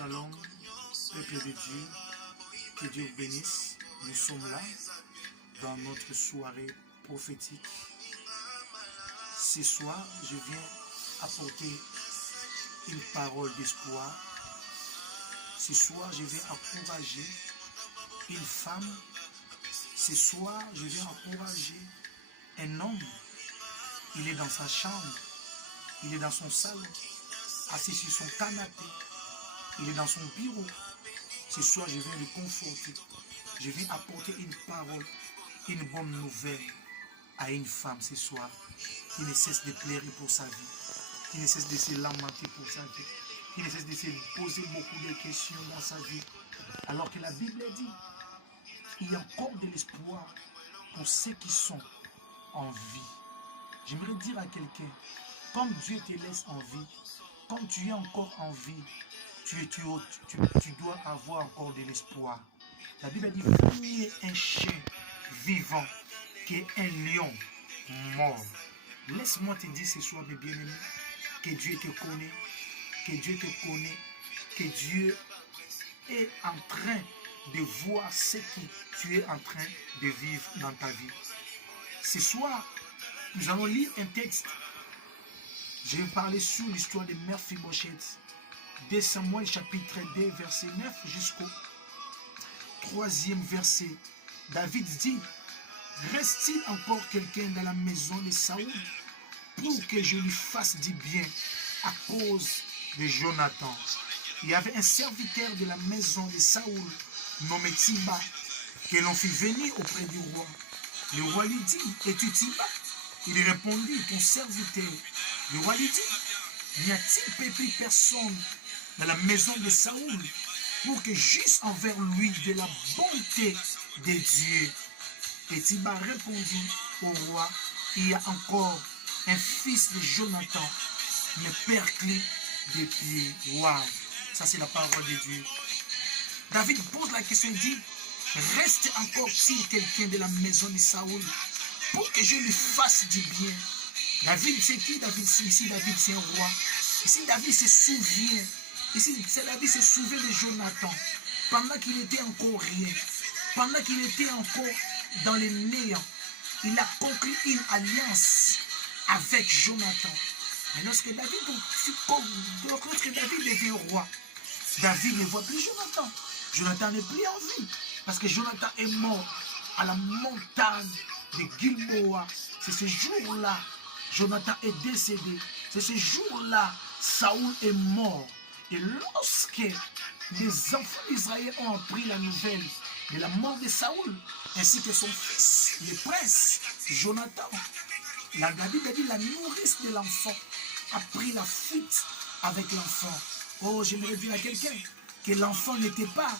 Shalom, peuple de Dieu, que Dieu vous bénisse. Nous sommes là dans notre soirée prophétique. Ce soir, je viens apporter une parole d'espoir. Ce soir, je viens encourager une femme. Ce soir, je viens encourager un homme. Il est dans sa chambre, il est dans son salon, assis sur son canapé, il est dans son bureau. Ce soir, je viens le conforter. Je viens apporter une parole, une bonne nouvelle à une femme ce soir qui ne cesse de pleurer pour sa vie, qui ne cesse de se lamenter pour sa vie, qui ne cesse de se poser beaucoup de questions dans sa vie. Alors que la Bible dit, il y a encore de l'espoir pour ceux qui sont en vie. J'aimerais dire à quelqu'un, comme Dieu te laisse en vie, comme tu es encore en vie, tu dois avoir encore de l'espoir. La Bible dit, vaut mieux un chien vivant qu'un lion mort. Laisse-moi te dire ce soir, mes bien-aimés, que Dieu te connaît, que Dieu te connaît, que Dieu est en train de voir ce que tu es en train de vivre dans ta vie. Ce soir, nous allons lire un texte. Je vais parler sur l'histoire de Mephibosheth. 2 Samuel chapitre 2 verset 9 jusqu'au 3e verset. David dit, reste-t-il encore quelqu'un dans la maison de Saoul pour que je lui fasse du bien à cause de Jonathan? Il y avait un serviteur de la maison de Saoul nommé Tiba que l'on fit venir auprès du roi. Le roi lui dit, es-tu Tiba? Il répondit, ton serviteur. Le roi lui dit, n'y a-t-il pas pris personne dans la maison de Saoul pour que j'eusse envers lui de la bonté de Dieu? Et Tiba répondit au roi, il y a encore un fils de Jonathan, mais perclé de pieds. Waouh, ça c'est la parole de Dieu. David pose la question, il dit, reste encore-t-il quelqu'un de la maison de Saoul pour que je lui fasse du bien? David, c'est qui David? Ici, David, c'est un roi. Ici, David se souvient. Ici, David se souvient de Jonathan. Pendant qu'il était encore rien, pendant qu'il était encore dans les néants, il a conclu une alliance avec Jonathan. Mais lorsque David devient roi, David ne voit plus Jonathan. Jonathan n'est plus en vie. Parce que Jonathan est mort à la montagne de Gilboa. C'est ce jour-là, Jonathan est décédé. C'est ce jour-là, Saoul est mort. Et lorsque les enfants d'Israël ont appris la nouvelle de la mort de Saoul, ainsi que son fils, le prince, Jonathan, la Bible dit la nourrice de l'enfant a pris la fuite avec l'enfant. Oh, j'aimerais dire à quelqu'un que l'enfant n'était pas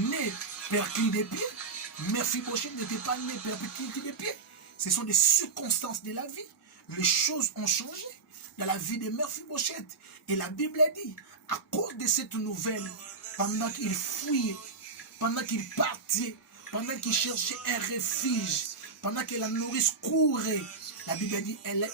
né perclé des pieds. Mephibosheth n'était pas né perclé des pieds. Ce sont des circonstances de la vie. Les choses ont changé dans la vie de Mephibosheth. Et la Bible dit, à cause de cette nouvelle, pendant qu'il fouillait, pendant qu'il partait, pendant qu'il cherchait un refuge, pendant que la nourrice courait, la Bible dit, elle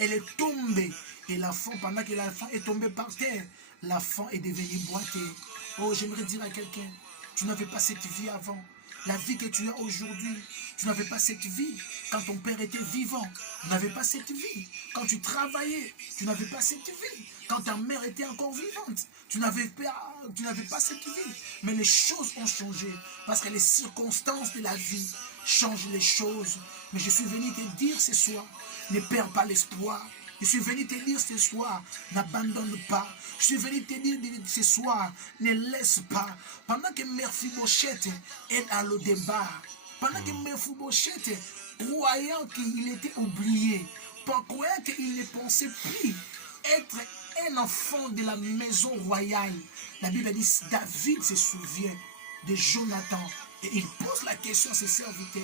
est tombée. Et l'enfant, pendant que l'enfant est tombé par terre, l'enfant est devenu boiteux. Oh, j'aimerais dire à quelqu'un, tu n'avais pas cette vie avant. La vie que tu as aujourd'hui, tu n'avais pas cette vie quand ton père était vivant. Tu n'avais pas cette vie. Quand tu travaillais, tu n'avais pas cette vie. Quand ta mère était encore vivante, tu n'avais pas cette vie. Mais les choses ont changé parce que les circonstances de la vie changent les choses. Mais je suis venu te dire ce soir, ne perds pas l'espoir. Je suis venu te dire ce soir, n'abandonne pas. Je suis venu te dire ce soir, ne laisse pas. Pendant que Mephibosheth est dans le débat, pendant que Mephibosheth, croyant qu'il était oublié, croyant qu'il ne pensait plus être un enfant de la maison royale, la Bible dit, David se souvient de Jonathan. Et il pose la question à ses serviteurs,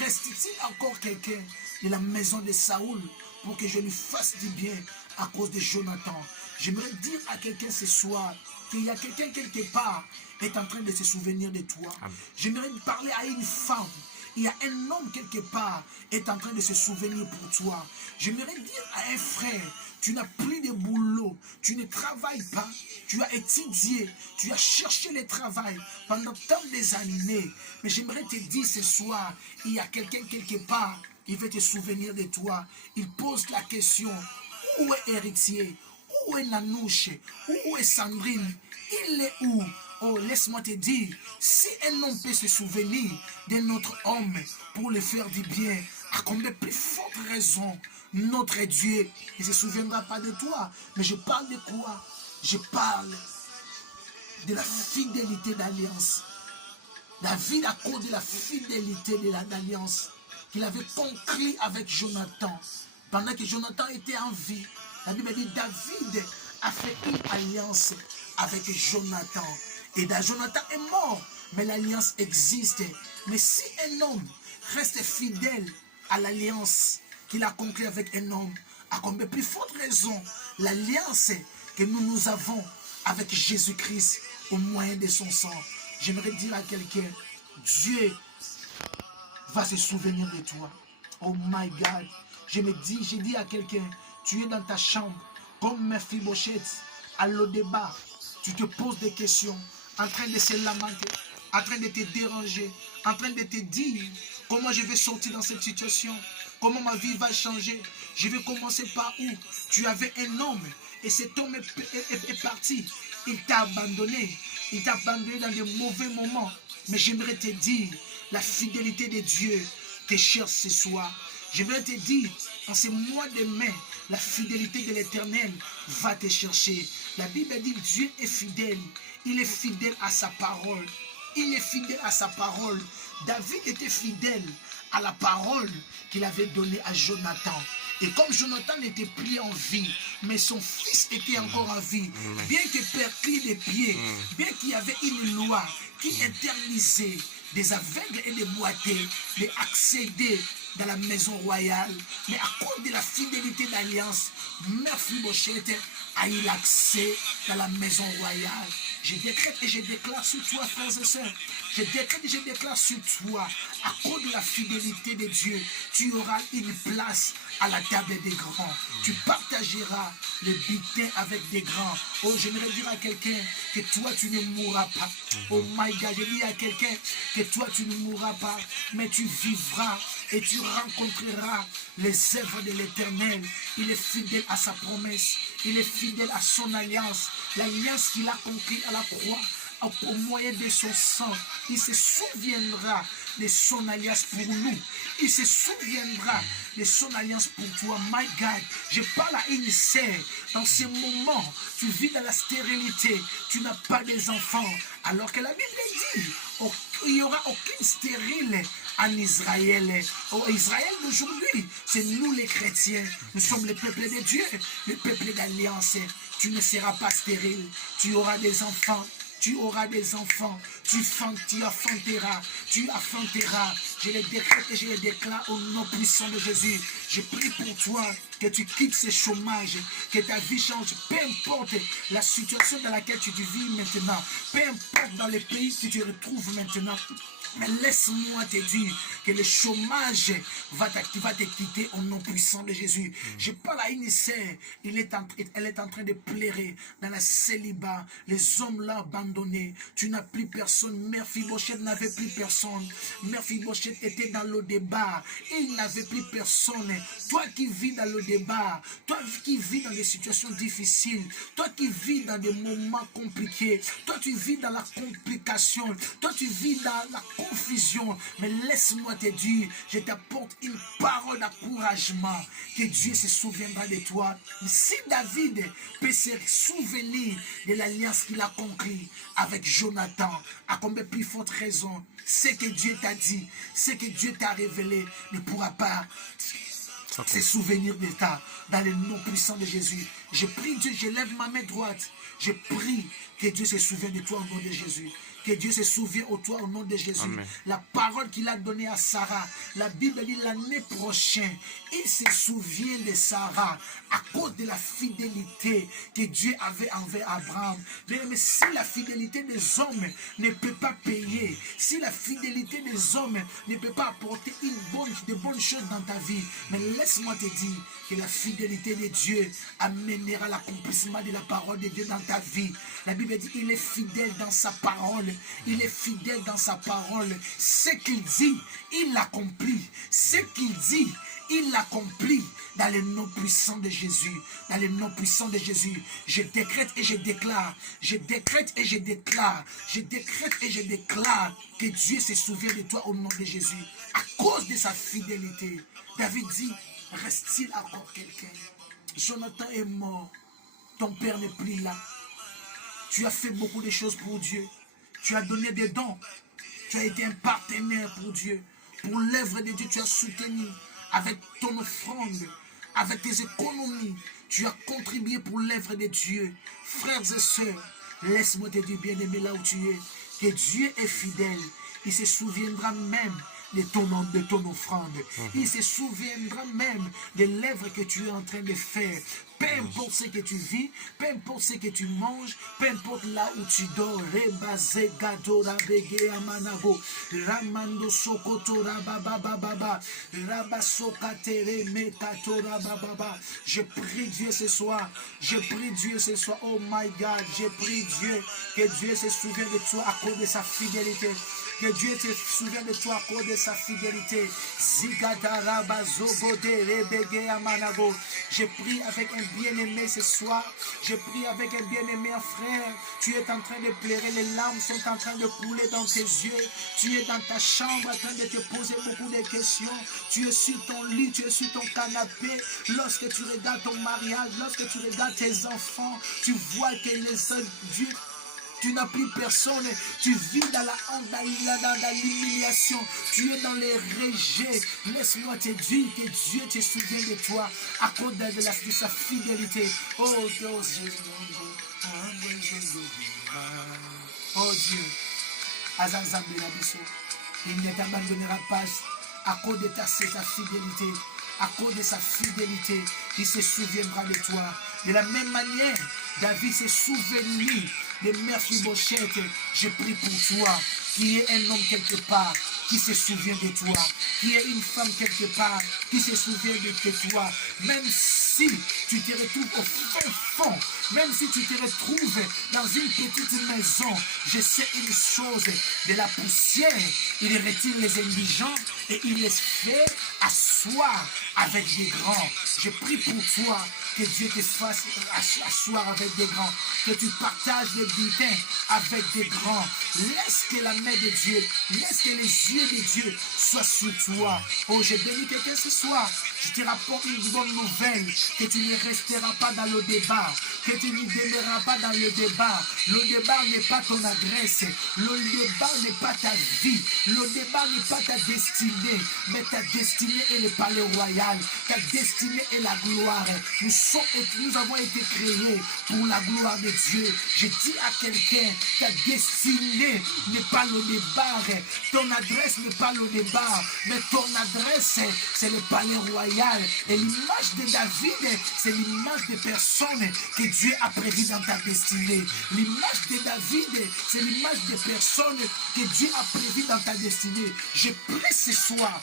reste-t-il encore quelqu'un de la maison de Saoul pour que je lui fasse du bien à cause de Jonathan? J'aimerais dire à quelqu'un ce soir qu'il y a quelqu'un quelque part qui est en train de se souvenir de toi. J'aimerais parler à une femme il y a un homme quelque part qui est en train de se souvenir pour toi. J'aimerais dire à un frère, tu n'as plus de boulot, tu ne travailles pas, tu as étudié, tu as cherché le travail pendant tant des années. Mais j'aimerais te dire ce soir, il y a quelqu'un quelque part, il veut te souvenir de toi. Il pose la question, où est Héritier? Où est Nanouche? Où est Sandrine? Il est où? Oh, laisse-moi te dire, si un homme peut se souvenir d'un autre homme pour le faire du bien, à combien plus forte raison notre Dieu ne se souviendra pas de toi. Mais je parle de quoi? Je parle de la fidélité d'alliance. David, à cause de la fidélité de l'alliance qu'il avait conclue avec Jonathan, pendant que Jonathan était en vie, la Bible dit David a fait une alliance avec Jonathan. Et Jonathan est mort, mais l'alliance existe. Mais si un homme reste fidèle à l'alliance qu'il a conclue avec un homme, à combien plus forte raison l'alliance que nous avons avec Jésus-Christ au moyen de son sang. J'aimerais dire à quelqu'un, Dieu va se souvenir de toi. Oh my God. J'ai dit à quelqu'un, tu es dans ta chambre, comme Mephibosheth, à l'Odébar. Tu te poses des questions, en train de se lamenter, en train de te déranger, en train de te dire, comment je vais sortir dans cette situation, comment ma vie va changer. Je vais commencer par où? Tu avais un homme, et cet homme est parti. Il t'a abandonné. Il t'a abandonné dans de mauvais moments. Mais j'aimerais te dire, la fidélité de Dieu te cherche ce soir. J'aimerais te dire, en ce mois de mai, la fidélité de l'Éternel va te chercher. La Bible dit, Dieu est fidèle. Il est fidèle à sa parole. Il est fidèle à sa parole. David était fidèle à la parole qu'il avait donnée à Jonathan. Et comme Jonathan n'était plus en vie, mais son fils était encore en vie, bien que perclus des pieds, bien qu'il y avait une loi qui interdisait des aveugles et des boiteux d'accéder dans la maison royale, mais à cause de la fidélité d'alliance, Mephibosheth a eu l'accès dans la maison royale. Je décrète et je déclare sur toi, frères et sœurs, je décrète et je déclare sur toi, à cause de la fidélité de Dieu, tu auras une place à la table des grands. Tu partageras le butin avec des grands. Oh, j'aimerais dire à quelqu'un que toi, tu ne mourras pas. Oh my God, je dis à quelqu'un que toi, tu ne mourras pas, mais tu vivras et tu rencontreras les œuvres de l'Éternel. Il est fidèle à sa promesse. Il est fidèle à son alliance. L'alliance qu'il a conclue à la croix au moyen de son sang. Il se souviendra de son alliance pour nous. Il se souviendra de son alliance pour toi. My God, je parle à une sœur. Dans ces moments, tu vis dans la stérilité. Tu n'as pas des enfants. Alors que la Bible dit, il n'y aura aucune stérile en Israël. Oh, Israël d'aujourd'hui, c'est nous les chrétiens. Nous sommes le peuple de Dieu, le peuple d'alliance. Tu ne seras pas stérile. Tu auras des enfants. Tu auras des enfants, tu affanteras. Je les décrète et je les déclare au nom puissant de Jésus. Je prie pour toi que tu quittes ce chômage, que ta vie change, peu importe la situation dans laquelle tu vis maintenant, peu importe dans le pays que tu te retrouves maintenant. Mais laisse-moi te dire que le chômage va te quitter au nom puissant de Jésus. Je parle à une sœur, elle est en train de pleurer dans la célibat. Les hommes l'ont abandonné. Tu n'as plus personne. Mephibosheth n'avait plus personne. Mephibosheth était dans le débat. Il n'avait plus personne. Toi qui vis dans le débat, toi qui vis dans des situations difficiles, toi qui vis dans des moments compliqués, toi tu vis dans la complication, toi tu vis dans la confusion, mais laisse-moi te dire, je t'apporte une parole d'encouragement, que Dieu se souviendra de toi. Si David peut se souvenir de l'alliance qu'il a conclue avec Jonathan, à combien plus forte raison, ce que Dieu t'a dit, ce que Dieu t'a révélé, ne pourra pas se souvenir de ça. Dans le nom puissant de Jésus, Je prie Dieu, je lève ma main droite. Je prie que Dieu se souvienne de toi au nom de Jésus. Que Dieu se souvienne de toi au nom de Jésus. Amen. La parole qu'il a donnée à Sarah, la Bible dit l'année prochaine, il se souvient de Sarah à cause de la fidélité que Dieu avait envers Abraham. Mais si la fidélité des hommes ne peut pas payer, si la fidélité des hommes ne peut pas apporter de bonnes choses dans ta vie, mais laisse-moi te dire que la fidélité de Dieu amènera l'accomplissement de la parole de Dieu dans ta vie. La Bible dit il est fidèle dans sa parole. Il est fidèle dans sa parole. Ce qu'il dit, il l'accomplit. Ce qu'il dit, il l'accomplit dans le nom puissant de Jésus. Dans le nom puissant de Jésus. Je décrète et je déclare. Je décrète et je déclare. Je décrète et je déclare que Dieu se souvient de toi au nom de Jésus. À cause de sa fidélité. David dit, reste-t-il encore quelqu'un? Jonathan est mort. Ton père n'est plus là. Tu as fait beaucoup de choses pour Dieu. Tu as donné des dons. Tu as été un partenaire pour Dieu. Pour l'œuvre de Dieu, tu as soutenu avec ton offrande, avec tes économies. Tu as contribué pour l'œuvre de Dieu. Frères et sœurs, laisse-moi te dire, bien-aimé, là où tu es, que Dieu est fidèle. Il se souviendra même de ton offrande. Il se souviendra même de l'œuvre que tu es en train de faire. Peu importe ce que tu vis, peu importe ce que tu manges, peu importe là où tu dors. Je prie Dieu ce soir. Je prie Dieu ce soir. Oh my God. Je prie Dieu que Dieu se souvienne de toi à cause de sa fidélité. Que Dieu te souvienne de toi à cause de sa fidélité. Je prie avec un bien-aimé ce soir. Je prie avec un bien-aimé frère. Tu es en train de pleurer. Les larmes sont en train de couler dans tes yeux. Tu es dans ta chambre en train de te poser beaucoup de questions. Tu es sur ton lit, tu es sur ton canapé. Lorsque tu regardes ton mariage, lorsque tu regardes tes enfants, tu vois que les adultes, tu n'as plus personne, tu vis dans la honte, dans l'humiliation, tu es dans les rejets. Laisse-moi te dire que Dieu te souvient de toi à cause de sa fidélité. Oh Dieu, oh Dieu, il ne t'abandonnera pas à cause de sa fidélité. À cause de sa fidélité, il se souviendra de toi. De la même manière, David s'est souvenu de Mephibosheth. Je prie pour toi, qui est un homme quelque part, qui se souvient de toi, qui est une femme quelque part, qui se souvient de toi. Même si tu te retrouves au fin fond, même si tu te retrouves dans une petite maison, je sais une chose, de la poussière, il retire les indigents et il les fait asseoir avec des grands. Je prie pour toi que Dieu te fasse asseoir avec des grands, que tu partages les bulletins avec des grands. Laisse que la main de Dieu, laisse que les yeux de Dieu soient sur toi. Oh, j'ai béni quelqu'un ce soir. Je te rapporte une bonne nouvelle, que tu ne resteras pas dans le débat, que tu ne demeureras pas dans le débat. Le débat n'est pas ton adresse, le débat n'est pas ta vie, le débat n'est pas ta destinée, mais ta destinée est le palais royal, ta destinée est la gloire. Nous avons été créés pour la gloire de Dieu. Je dis à quelqu'un, ta destinée n'est pas le débat, ton adresse n'est pas le débat, mais ton adresse c'est le palais royal. Et l'image de David, c'est l'image des personnes que Dieu a prévues dans ta destinée. L'image de David, c'est l'image des personnes que Dieu a prévues dans ta destinée. Je prie ce soir,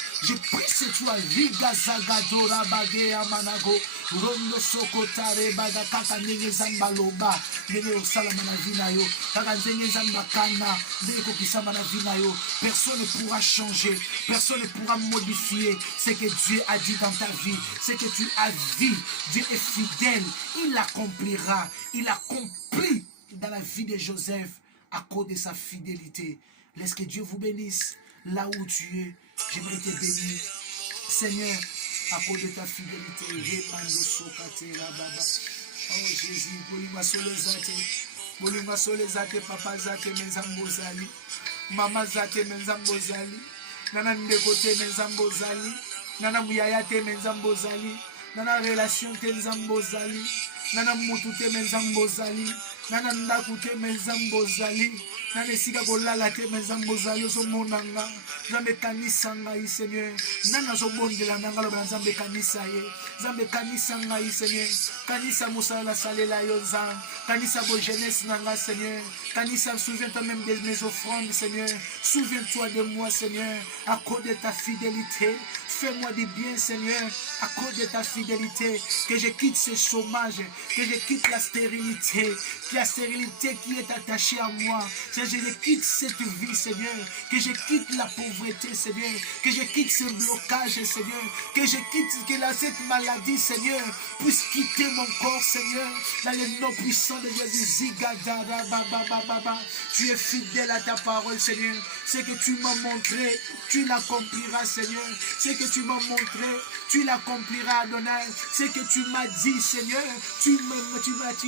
Riga Zagadora Bagea Manago, Rondo Sokotare Bagakata Nezambaloba, Nene Salamana Vinayo, Taganzenzambakana, Neko Kisamana Vinayo. Personne ne pourra changer, personne ne pourra modifier ce que Dieu a dit dans ta vie, ce que tu as vu. Dieu est fidèle, il l'accomplira, il accomplit dans la vie de Joseph à cause de sa fidélité. Laisse que Dieu vous bénisse là où tu es. J'aimerais te bénir, Seigneur, à cause de ta fidélité. Oh Jésus, Bolima Solezate, Papa Zate, Menzambozali, Mama Zate, Menzambozali, Nana Ndekote, Menzambozali, Nana Muyayate, Menzambozali, dans la relation te nzambozali, dans la mutu te menzambozali, dans la ndaku te menzambozali, dans les sika kolala te menzambozali ozomonanga, Nzambe kanisa ngai Seigneur, nana zobondela nanga loba Nzambe kanisa ye, Nzambe kanisa ngai Seigneur, kanisa musala salela yo Nzambe, kanisa bo jeunesse nanga Seigneur, kanisa souviens-toi même de mes offrandes Seigneur, souviens-toi de moi Seigneur, à cause de ta fidélité, fais-moi du bien Seigneur, à cause de ta fidélité, que je quitte ce chômage, que je quitte la stérilité qui est attachée à moi, que je quitte cette vie Seigneur, que je quitte la pauvreté Seigneur, que je quitte ce blocage Seigneur, que je quitte cette maladie Seigneur, puisse quitter mon corps Seigneur, dans le nom puissant de Jésus. Tu es fidèle à ta parole Seigneur, ce que tu m'as montré, tu l'accompliras Seigneur, ce que tu m'as montré, tu l'accompliras Adonai, ce que tu m'as dit Seigneur, tu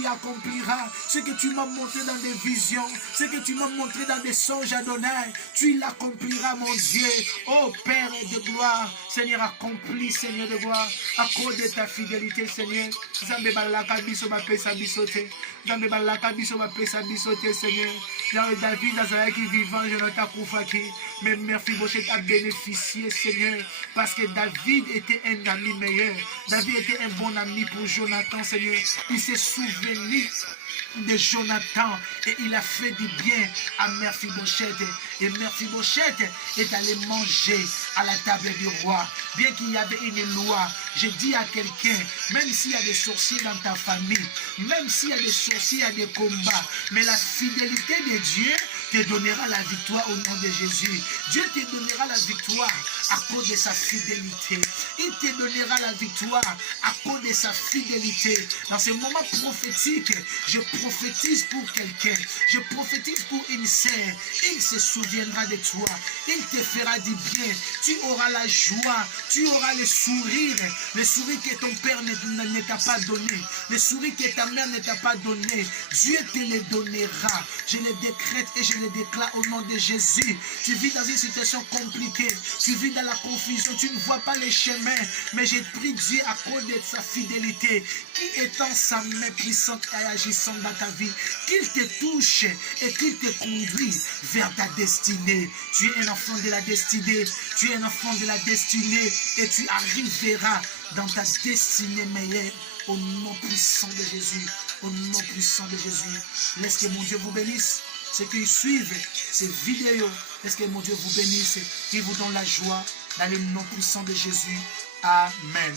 accompliras, ce que tu m'as montré dans des visions, ce que tu m'as montré dans des songes Adonai, tu l'accompliras mon Dieu. Oh Père de gloire, Seigneur, accomplis Seigneur de gloire, à cause de ta fidélité Seigneur. Zambe balaka biso ba pesa bisote, Zambe balaka biso ba pesa bisote Seigneur. David azalaki vivant, Jonathan Koufaki, mais Mephibosheth a bénéficié Seigneur, parce que David était un ami meilleur, David était un bon ami pour Jonathan Seigneur, il s'est souvenu de Jonathan et il a fait du bien à Mephibosheth, et Mephibosheth est allé manger à la table du roi. Bien qu'il y avait une loi, je dis à quelqu'un, même s'il y a des sorciers dans ta famille, même s'il y a des sorciers, il y a des combats, mais la fidélité de Dieu te donnera la victoire au nom de Jésus. Dieu te donnera la victoire à cause de sa fidélité. Il te donnera la victoire à cause de sa fidélité. Dans ce moment prophétique, je prophétise pour quelqu'un. Je prophétise pour une sœur. Il se souviendra de toi. Il te fera du bien. Tu auras la joie. Tu auras le sourire que ton père ne t'a pas donné. Le sourire que ta mère ne t'a pas donné. Dieu te le donnera. Je le décrète et je le déclare au nom de Jésus. Tu vis dans une situation compliquée. Tu vis dans la confusion. Tu ne vois pas les chemins. Mais j'ai pris Dieu à cause de sa fidélité, qui étend sa main puissante et agissante dans ta vie, qu'il te touche et qu'il te conduit vers ta destinée. Tu es un enfant de la destinée. Tu es un enfant de la destinée et tu arriveras dans ta destinée meilleure. Au nom puissant de Jésus. Au nom puissant de Jésus. Laisse que mon Dieu vous bénisse. Ceux qui suivent ces vidéos, laisse que mon Dieu vous bénisse, qu'il vous donne la joie dans le nom puissant de Jésus. Amen.